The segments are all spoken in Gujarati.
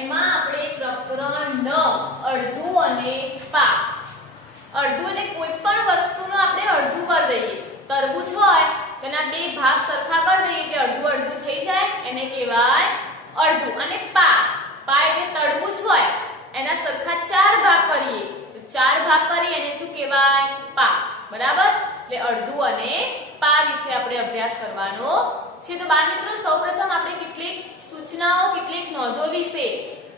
એમાં આપણે પ્રકરણ 9 અડધું અને પા. અડધું એટલે કોઈ પણ વસ્તુનો આપણે અડધું કરી દઈએ. તરબૂચ હોય તો એના બે ભાગ સરખા કરી દઈએ એટલે અડધું અડધું થઈ જાય, એને કહેવાય અડધું. અને પા એટલે તરબૂચ હોય એના સરખા ચાર ભાગ કરીએ તો ચાર ભાગ કરી એને શું કહેવાય? પા. બરાબર? એટલે અડધું અને પા વિશે આપણે અભ્યાસ કરવાનો છે. તો બાળ મિત્રો સૌપ્રથમ આપણે કેટલીક સૂચનાઓ, કેટલીક નોંધો વિશે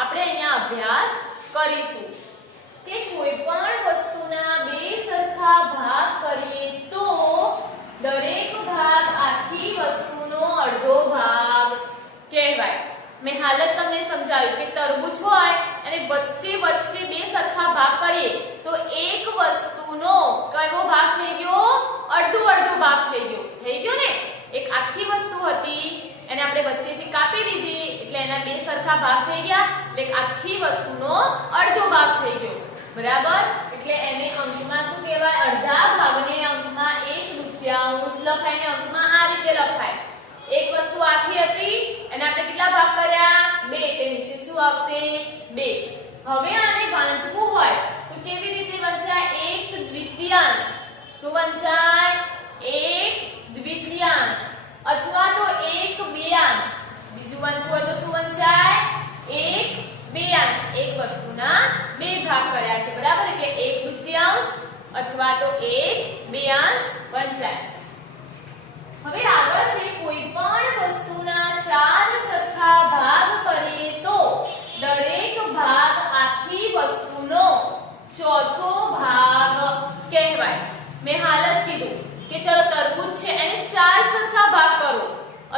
આપણે અહીંયા અભ્યાસ કરીશું કે કોઈ પણ વસ્તુના બે સરખા ભાગ કરીએ તો દરેક ભાગ આખી વસ્તુનો અડધો ભાગ કહેવાય. મેં હાલત તમને સમજાવ્યું કે તરબૂચ હોય અને વચ્ચે બે સરખા ભાગ કરીએ તો એક વસ્તુનો કયો ભાગ થઈ ગયો? અડધો ભાગ થઈ ગયો ને. એક આખી વસ્તુ હતી એને આપણે વચ્ચેથી કાપી દીધી એટલે એના બે સરખા ભાગ થઈ ગયા એટલે આખી વસ્તુનો અડધો ભાગ થઈ ગયો. બરાબર? એટલે એને અંકમાં શું કહેવાય? અડધા ભાગને અંકમાં 1/2 લખાય ને અંકમાં આ રીતે લખાય. એક વસ્તુ આખી હતી એને આપણે કેટલા ભાગ કર્યા? 2. એટલે નીચે શું આવશે? 2. હવે આને વાંચવું હોય તો કેવી રીતે વંચાય? 1/2. શું વંચાય? 1/2 અથવા તો 1/2. બીજું વાંચવું હોય તો શું વંચાય? 1/2. એક વસ્તુના બે ભાગ કર્યા છે. બરાબર? એટલે 1/2 અથવા તો 1/2 વંચાય. હવે આગળ છે કોઈ પણ વસ્તુના ચાર સરખા ભાગ કરીએ તો દરેક ભાગ આખી વસ્તુનો ચોથો ભાગ કહેવાય. મેં હાલ જ કીધું કે ચલો તરબૂચ છે એને ચાર સરખા ભાગ કરો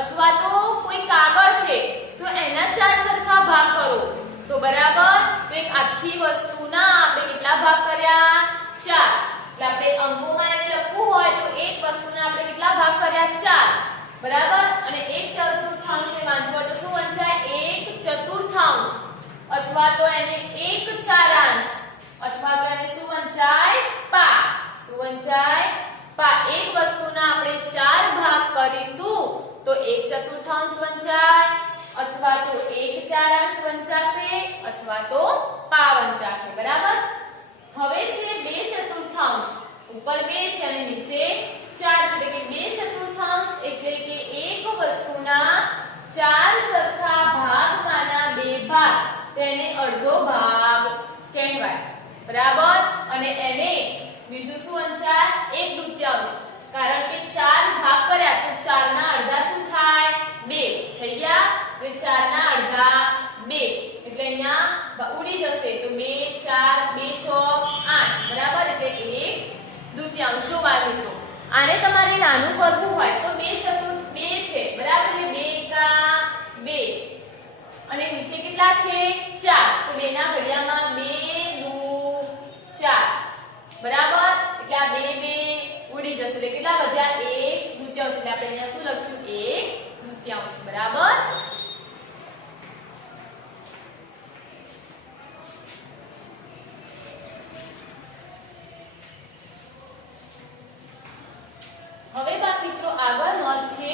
અથવા તો કોઈ કાગળ છે તો એના ચાર સરખા ભાગ કરો તો બરાબર તો એક આખી વસ્તુના આપણે કેટલા ભાગ કર્યા? 4. એટલે આપણે અંકોમાં એને લખવું હોય તો એક વસ્તુના આપણે કેટલા ભાગ કર્યા? 4. બરાબર? અને 1/4 ને વાંચવું હોય તો શું વંચાય? 1/4 અથવા તો એને 1/4 અથવા તો એને શું વંચાય? પા. શું વંચાય? પા. એક વસ્તુના આપણે 4 ભાગ કરીશું તો 1/4 વંચાય અથવા તો 1/4 વંચાશે અથવા તો પા વંચાશે. બરાબર? હવે છે 2/4 ઉપર 2 છે અને નીચે 4 છે એટલે કે 2/4 એટલે કે એક વસ્તુના 4 સરખા ભાગમાંના 2 ભાગ તેને અડધો ભાગ કહેવાય. બરાબર? અને એને બીજું શું વંચાય? 1/2 કારણ કે 4 ભાગ કર્યા તો 4 ના અડધા શું થાય? 2 થઈ ગયા. એટલે 4 ના અડધા 2 એટલે અહીંયા ઉડી જશે તો 2 4 2 6 8. બરાબર? એટલે 1/2. જો બાળ મિત્રો આને તમારે નાનું કરવું હોય તો 2/4 છે. બરાબર? એટલે 2 2 અને નીચે કેટલા છે? 4. તો 2 ના ઘડિયામાં 2 2 4. બરાબર? એટલે આ 2 2 ઉડી જશે એટલે કેટલા વધ્યા? 1/2. એટલે આપણે અહીંયા શું લખ્યું? 1/2. બરાબર? હવે બાળ મિત્રો આગળ નોંધ છે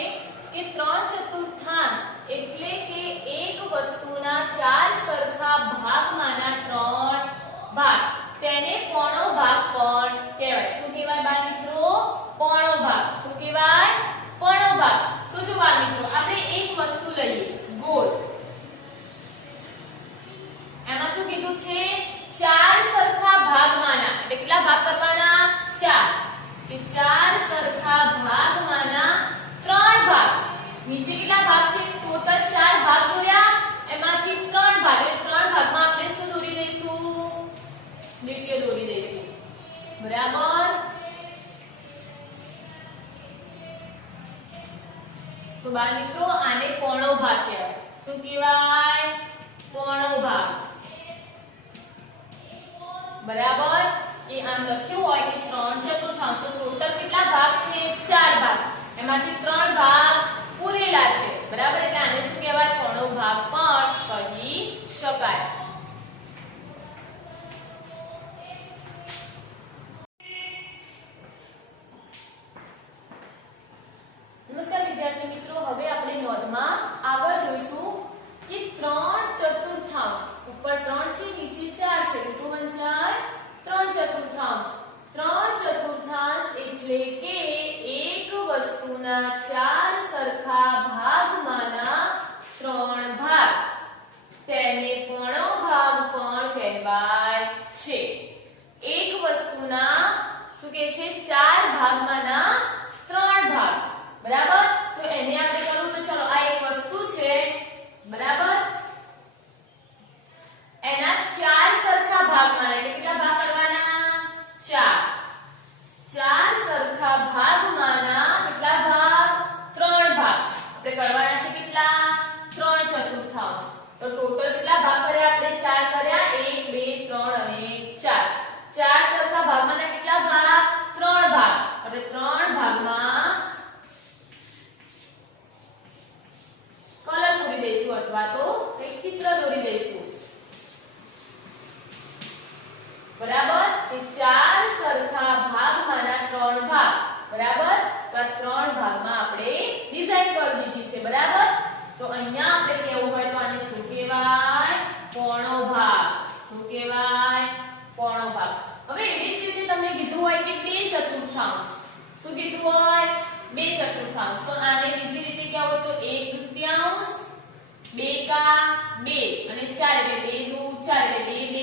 કે 3/4 એટલે કે એક વસ્તુના 4 સરખા ભાગમાંના 3 ભાગ તેને પોણો ભાગ પણ કહેવાય. શું કહેવાય બાળ મિત્રો? પોણો ભાગ. શું કહેવાય? પોણો ભાગ. તો જો બાળ મિત્રો આપણે એક વસ્તુ લઈએ ગોળ. એમાં શું કીધું છે? 4 સરખા ભાગમાંના એટલે કેટલા ભાગ કરવાના? 4. કે 4 સરખા ભાગમાંના 3 ભાગ. નીચે કેટલા ભાગ છે? ટોટલ 4 ભાગ દોર્યા એમાંથી 3 ભાગ એટલે 3 ભાગમાં આપણે શું દોરી દઈશું? લીટીઓ દોરી દઈશું. બરાબર? તો બાળ મિત્રો આને પોણો ભાગ કહેવાય. શું કહેવાય? પોણો ભાગ. બરાબર? કે આમ લખ્યું હોય કે 3/4 તો ટોટલ કેટલા ભાગ છે? 4 ભાગ. એમાંથી 3 ભાગ પૂરેલા છે. બરાબર? એટલે આને શું કહેવાય? પોણો ભાગ પણ કહી શકાય. નમસ્કાર વિદ્યાર્થી મિત્રો, હવે આપણે નોંધમાં આગળ જોઈશું કે 3/4 શું કહે છે 4 ભાગમાંના 3 ભાગ બરાબર તો એને આપણે કરું તો ચલો આ એક વસ્તુ છે બરાબર એના 4 સરખા ભાગમાંના કેટલા ભાગ કરવાના 4 સરખા ભાગમાંના કેટલા ભાગ 3 ભાગ આપણે કરવાના છે કેટલા 3 ચતુર્થાંશ તો ટોટલ કેટલા ભાગ કર્યા આપણે 4 કર્યા 1 2 3 અને 4 4 સરખા ભાગમાંના કેટલા ભાગ 3 ભાગ આપણે 3 ભાગમાં કલર પૂરી દઈશું અથવા તો એક ચિત્ર દોરી દઈશું બરાબર તે 4 સરખા ભાગમાંના 3 ભાગ બરાબર તો આ 3 ભાગમાં આપણે ડિઝાઇન કરી દીધી છે બરાબર તો અહીંયા આપણે કેવું હોય તો આને શું કહેવાય પોણો ભાગ શું કહેવાય પોણો ભાગ હવે એવી જ રીતે તમને કીધું હોય કે 2 ચતુર્થાંશ શું કીધું હોય 2 ચતુર્થાંશ તો આને બીજી રીતે કેવું હોય તો 1 દૂત્યાંશ 2 કા 2 અને 4 એટલે 2 દુ 4 એટલે 2 2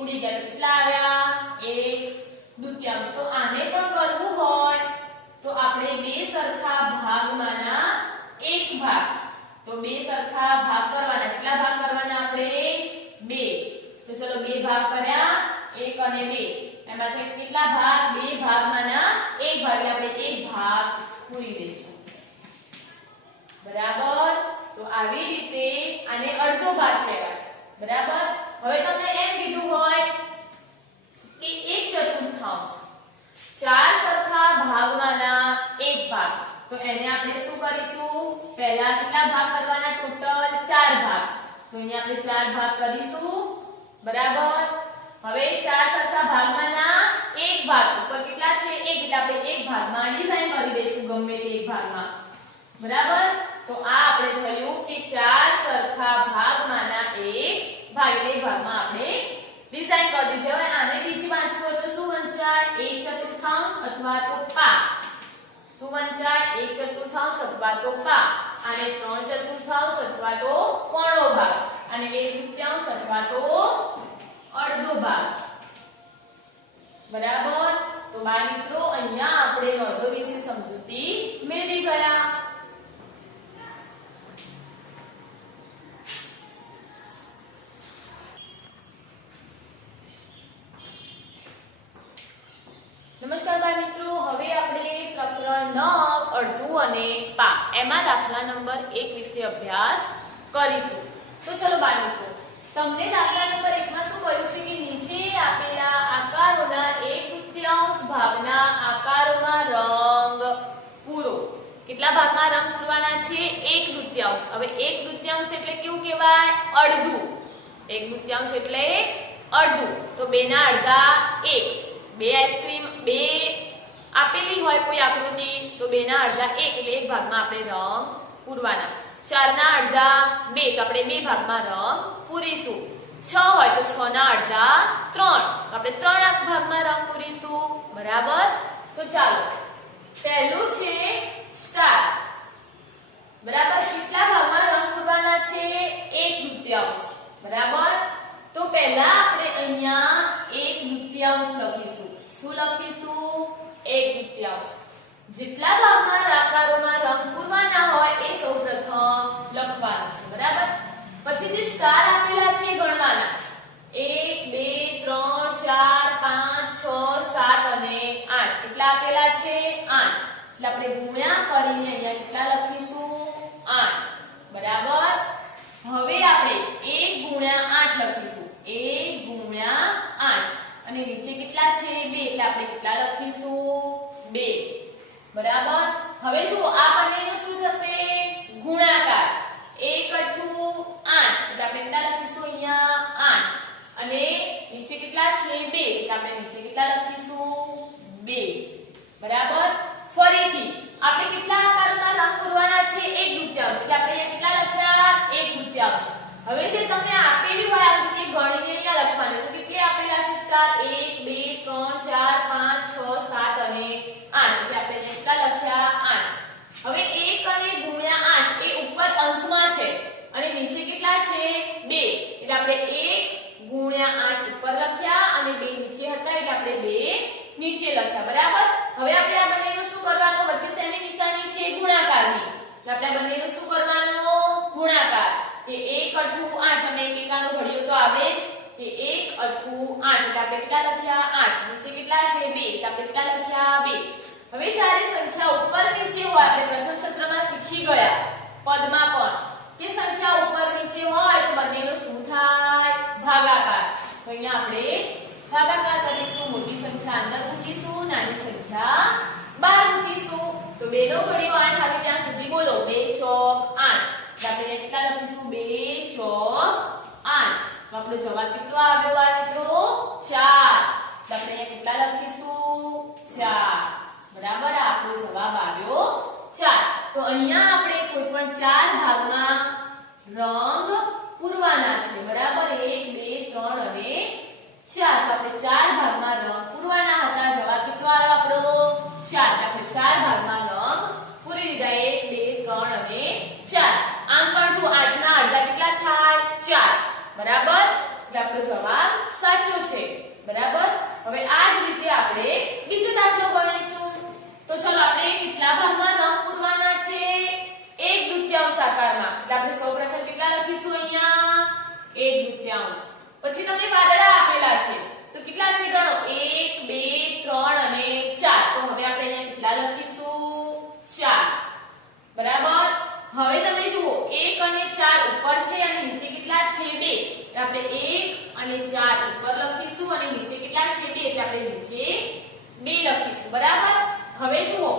ઉડી ગયા તો કેટલા આવ્યા 1 દૂત્યાંશ તો આને પણ કરવું હોય તો આપણે 2 સરખા ભાગમાંના 1 ભાગ તો 2 સરખા ભાગ કરવાના કેટલા ભાગ કરવાના આપણે 2 તો ચલો 2 ભાગ કર્યા 1 અને 2 એમાંથી કેટલા ભાગ 2 ભાગમાંના 1 ભાગ એટલે આપણે 1 ભાગ પૂરી દઈશું બરાબર તો આવી રીતે આને અડધો ભાગ કહેવાય બરાબર હવે તમને એમ કીધું હોય કે 1 ચતુર્થાંશ 4 સરખા ભાગમાંના 1 ભાગ તો એને આપણે શું કરીશું પહેલા કેટલા ભાગ કરવાના ટોટલ 4 ભાગ તો અહીંયા આપણે 4 ભાગ કરીશું બરાબર હવે 4 સરખા ભાગમાંના 1 ભાગ ઉપર કેટલા છે 1 એટલે આપણે 1 ભાગમાં ડિઝાઇન કરી દઈશું ગમે તે એક ભાગમાં બરાબર તો આ આપણે થયું કે 4 સરખા ભાગમાંના 1 ભાગ એટલે ભાગમાં આપણે ડિઝાઇન કરી દીધી હવે આને બીજી વાંચવું હોય તો શું વંચાય 1 ચતુર્થાંશ અથવા તો પા શું વંચાય 1 ચતુર્થાંશ અથવા તો પા આને 3 ચતુર્થાંશ અથવા તો પોણો ભાગ અને 1 દૂત્યાંશ અથવા તો અડધો ભાગ બરાબર તો બાળ મિત્રો અહીંયા આપણે નોંધો વિશે સમજૂતી મેળવી ગયા નમસ્કાર બાળ મિત્રો હવે આપણે પ્રકરણ 9 અડધું અને પા એમાં દાખલા નંબર 1 વિશે અભ્યાસ કરીશું તો ચલો બાળ મિત્રો તમને દાખલા નંબર 1 માં શું કર્યું છે કે નીચે આપેલા આકારોના 1/2 ભાગના આકારોમાં રંગ પૂરો કેટલા ભાગમાં રંગ પૂરવાના છે 1/2 હવે 1/2 એટલે કેવું કહેવાય અડધું 1/2 એટલે અડધું તો 2 ના અડધા 1 2 આઈસ્ક્રીમ 2 આપેલી હોય કોઈ આકૃતિ તો 2 ના અડધા 1 એટલે એક ભાગમાં આપણે રંગ પૂરવાના 4 ના અડધા 2 તો આપણે 2 ભાગમાં રંગ પૂરીશું 6 હોય તો 6 ના અડધા 3 તો આપણે 3 ભાગમાં રંગ પૂરીશું બરાબર તો ચાલો પહેલું છે સ્ટાર બરાબર કેટલા ભાગમાં રંગ પૂરવાના છે 1/2 બરાબર તો પહેલા આપણે અહીંયા 1/2 લખીશું શું લખીશું 1/2 જેટલા ભાગમાં આકારોમાં રંગ પૂરવાના હોય એ સૌપ્રથમ લખવાનું છે બરાબર પછી જે સ્ટાર આપેલા છે એ ગણવાના 1 2 3 4 5 6 7 અને 8 કેટલા આપેલા છે 8 એટલે આપણે ગુણ્યા કરીને અહીંયા કેટલા લખીશું 8 બરાબર હવે આપણે 1 ગુણ્યા 8 લખીશું 1 ગુણ્યા 8 અને નીચે કેટલા છે 2 એટલે આપણે કેટલા લખીશું 2 બરાબર હવે જુઓ આ બંનેનું શું થશે ગુણાકાર 1 8 એટલે આપણે કેટલા લખીશું અહીંયા 8 અને નીચે કેટલા છે 2 એટલે આપણે નીચે કેટલા લખીશું 2 બરાબર ફરીથી આપણે કેટલા આકારોમાં રંગ પૂરવાના છે 1/2 એટલે આપણે કેટલા લખ્યા 1/2 હવે જે તમને આપેલી હોય આકૃતિ ગણીને અહીંયા લખવાની તો કેટલી આપેલા છે સ્ટાર 1 2 3 4 5 6 7 અને 8 એટલે આપણે કેટલા લખ્યા 8 હવે 1 અને ગુણ્યા 8 એ ઉપર અંશમાં છે અને નીચે કેટલા છે 2 એટલે આપણે 1 ગુણ્યા 8 ઉપર લખ્યા અને 2 નીચે હતા એટલે આપણે 2 નીચે લખ્યા બરાબર બંનેનું શું કરવાનું ગુણાકાર કે 1 અઠ્ઠું 8 તમે એક એકાનો ઘડિયો તો આવે જ કે 1 અઠ્ઠું 8 એટલે આપણે કેટલા લખ્યા 8 નીચે કેટલા છે 2 એટલે આપણે કેટલા લખ્યા 2 હવે જ્યારે સંખ્યા ઉપર નીચે હોય આપણે પ્રથમ સત્રમાં શીખી ગયા પદમાં પણ કે સંખ્યા ઉપર નીચે હોય તો બંનેનો શું થાય ભાગાકાર તો અહીંયા આપણે ભાગાકાર કરીશું મોટી સંખ્યા અંદર મૂકીશું નાની સંખ્યા બહાર મૂકીશું તો 2 નો ઘડિયો 8 આવે ત્યાં સુધી બોલો 2 ચોક 8 આપણે કેટલા લખીશું 2 ચોક 8 તો આપણો જવાબ કેટલો આવ્યો આ મિત્રો 4 તો આપણે અહીંયા કેટલા લખીશું 4 બરાબર આપણો જવાબ આવ્યો 4 તો અહીંયા આપણે કોઈ પણ 4 ભાગમાં રંગ પૂરવાના છે બરાબર 1 2 3 અને 4 તો આપણે 4 ભાગમાં રંગ પૂરવાના હતા જવાબ કેટલો આવ્યો આપણો 4 આપણે 4 ભાગમાં રંગ પૂરી દીધા 1 2 3 અને 4 આમ પણ જો 8 ના અડધા કેટલા થાય 4 બરાબર એટલે આપણો જવાબ સાચો છે બરાબર હવે આ જ રીતે આપણે બીજો દાખલો ગણીશું તો ચલો આપણે કેટલા ભાગમાં રંગ પૂરવાના છે 1/2 આકારમાં એટલે આપણે સૌપ્રથમ કેટલા લખીશું અહીંયા 1/2 પછી તમને વાદળા આપેલા છે તો કેટલા છે ગણો 1 2 3 અને 4 તો હવે આપણે અહીંયા કેટલા લખીશું 4 બરાબર હવે તમે જુઓ 1 અને 4 ઉપર છે અને નીચે કેટલા છે 2 એટલે આપણે 1 અને 4 ઉપર લખીશું અને નીચે કેટલા છે 2 એટલે આપણે નીચે 2 લખીશું બરાબર હવે જુઓ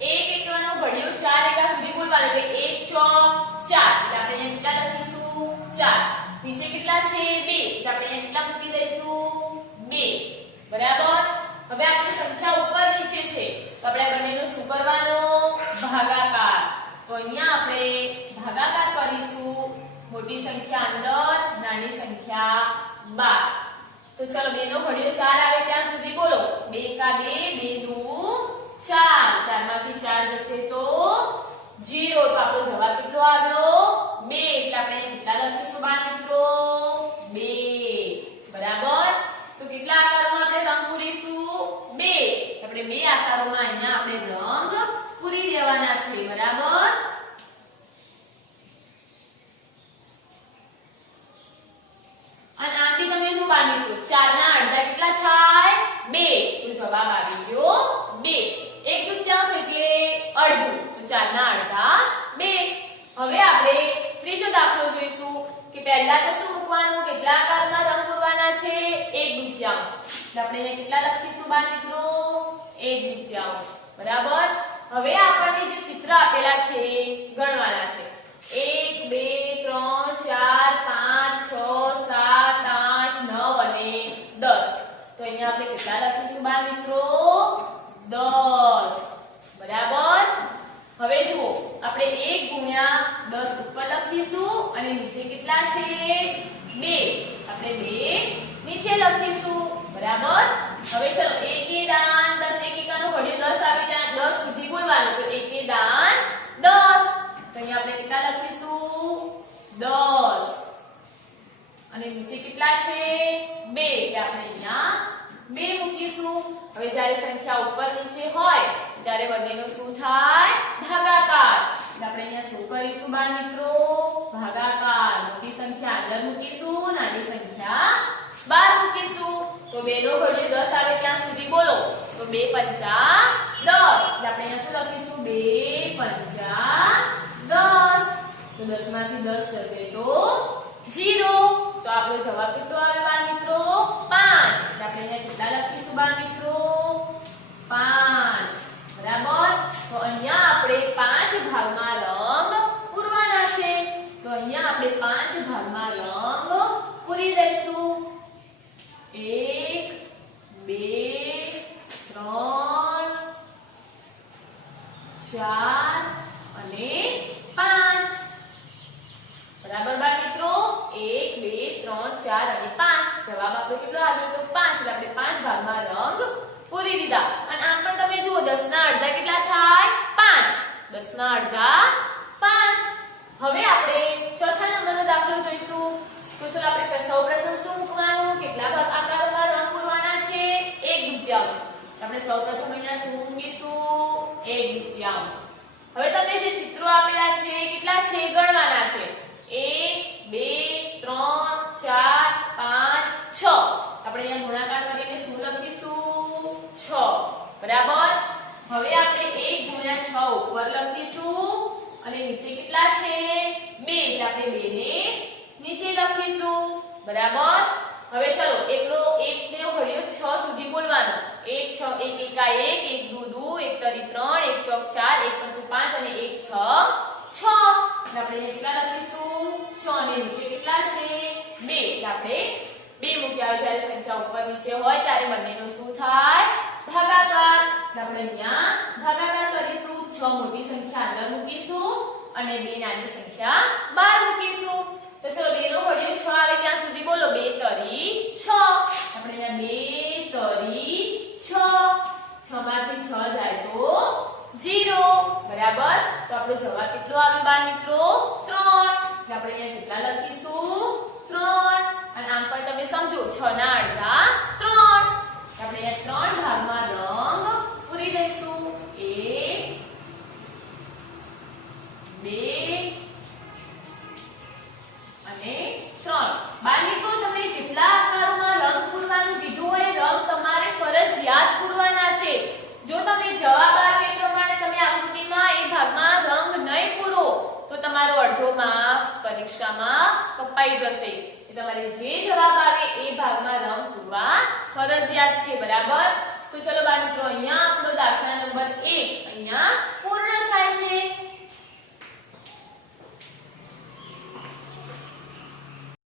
1 એકવાનો ઘડિયો 4 એકા સુધી બોલવાનો એટલે 1 ચોક 4 એટલે આપણે અહીંયા કેટલા લખીશું 4 નીચે કેટલા છે 2 એટલે આપણે અહીંયા કેટલા મૂકી દઈશું 2 બરાબર હવે આપણી સંખ્યા ઉપર નીચે છે તો આપણે બંનેનો શું કરવાનો ભાગાકાર તો અહીંયા આપણે ભાગાકાર કરીશું મોટી સંખ્યા અંદર નાની સંખ્યા 12 તો ચલો 2 નો ઘડિયો 4 આવે ત્યાં સુધી બોલો 2 કા 2 2 દુ 4 4 માંથી 4 જશે તો 0 તો આપણો જવાબ કેટલો આવ્યો 2 એટલે આપણે કેટલા લખીશું બાળ મિત્રો 2 બરાબર તો કેટલા આકારોમાં આપણે રંગ પૂરીશું 2 આપણે 2 આકારોમાં અહીંયા આપણે રંગ પૂરી દેવાના છે બરાબર અને આથી તમે શું બાળ મિત્રો 4 ના અડધા કેટલા થાય 2 તો જવાબ આવી ગયો 2 1/2 એટલે અડધું તો 4 ના અડધા 2 હવે આપણે ત્રીજો દાખલો જોઈશું કે પહેલા તો શું મૂકવાનું કેટલા આકારમાં રંગ પૂરવાના છે 1/2 એટલે આપણે અહીંયા કેટલા લખીશું બાળ મિત્રો 1/2 બરાબર હવે આપણને જે ચિત્ર આપેલા છે ગણવાના છે 1 2 3 4 5 6 7 8 9 અને 10 તો અહીંયા આપણે કેટલા લખીશું બાળ મિત્રો 10 બરાબર હવે જુઓ આપણે 1 ગુણ્યા 10 ઉપર લખીશું અને નીચે કેટલા છે 2 આપણે 2 નીચે લખીશું બરાબર હવે ચલો 1 એ દાન 10 1 એકાનો ઘડિયો 10 આવે ત્યાં 10 સુધી બોલવાનું તો 1 એ દાન 10 તો અહીંયા આપણે કેટલા લખીશું 10 અને નીચે કેટલા છે 2 એટલે આપણે અહીંયા 2 મૂકીશું હવે જ્યારે સંખ્યા ઉપર નીચે હોય ત્યારે બંનેનો શું થાય ભાગાકાર એટલે આપણે અહીંયા શું કરીશું બાળ મિત્રો ભાગાકાર મોટી સંખ્યા અંદર મૂકીશું નાની સંખ્યા બહાર મૂકીશું તો 2 નો ઘડિયો 10 આવે ત્યાં સુધી બોલો તો 2 પંચા 10 એટલે આપણે અહીંયા શું લખીશું 2 પંચા 10 તો 10 માંથી 10 જશે તો 0 તો આપણો જવાબ કેટલો આવે બાળ મિત્રો 5 એટલે આપણે અહીંયા કેટલા લખીશું બાળ મિત્રો 5 બરાબર તો અહીંયા આપણે 5 ભાગમાં રંગ પૂરવાના છે તો અહીંયા આપણે 5 ભાગમાં રંગ પૂરી દઈશું 1 2 3 4 અને 5 બરાબર બાળ મિત્રો 1 2 3 4 અને 5 જવાબ આપણો કેટલો આવ્યો તો 5 એટલે આપણે 5 ભાગમાં રંગ પૂરી દીધા અને આમ પણ તમે જુઓ 10 ના અડધા કેટલા થાય 5 10 ના અડધા 5 હવે આપણે ચોથા નંબરનો દાખલો જોઈશું તો ચલો આપણે સૌપ્રથમ શું મૂકવાનું કેટલા આકારોમાં રંગ પૂરવાના છે 1/2 આપણે સૌપ્રથમ અહીંયા શું મૂકીશું 1/2 હવે તમને જે ચિત્રો આપેલા છે કેટલા છે ગણવાના છે 1 2 3 4 5 6 આપણે અહીંયા ગુણાકાર કરીને શું લખીશું 6 બરાબર હવે આપણે 1 ગુણ્યા 6 ઉપર લખીશું અને નીચે કેટલા છે 2 એટલે આપણે 2 ને નીચે લખીશું બરાબર હવે ચલો એકલો 1 ને ઘડિયો 6 સુધી બોલવાનો 1 6 1 એકા 1 1 દુ દુ 1 તરી 3 1 ચોક 4 1 પંચું 5 અને 1 6 6 આપણે કેટલા લખીશું 6 અને નીચે કેટલા છે 2 એટલે આપણે 2 મૂક્યા જ્યારે સંખ્યા ઉપર નીચે હોય ત્યારે બંનેનો શું થાય ભાગાકાર આપણે અહીંયા ભાગાકાર કરીશું 6 મોટી સંખ્યા અંદર મૂકીશું અને 2 નાની સંખ્યા બહાર મૂકીશું તો ચલો 2 નો ઘડિયો 6 આવે ત્યાં સુધી બોલો 2 તરી 6 આપણે અહીંયા 2 તરી 6 6 માંથી 6 જાય તો 0 બરાબર તો આપણો જવાબ કેટલો આવે બાળ મિત્રો 3 એટલે આપણે અહીંયા કેટલા લખીશું 3 અને આમ પણ તમે સમજો 6 ના અડધા 3 આપણે અહીંયા 3 ભાગમાં રંગ પૂરી દઈશું 1 2 અને 3 બાળ મિત્રો તમે જેટલા આકારોમાં રંગ પૂરવાનું કીધું હોય રંગ તમારે ફરજિયાત પૂરવાના છે જો તમે જવાબ આવે એ પ્રમાણે તમે આકૃતિમાં એ ભાગમાં રંગ નહીં પૂરો તો તમારો અડધો માર્ક્સ પરીક્ષામાં કપાઈ જશે તમારે જે જવાબ આવે એ ભાગમાં રંગ પૂરવા ફરજિયાત છે બરાબર તો ચલો બાળ મિત્રો અહીંયા આપણો દાખલા નંબર 1 અહીંયા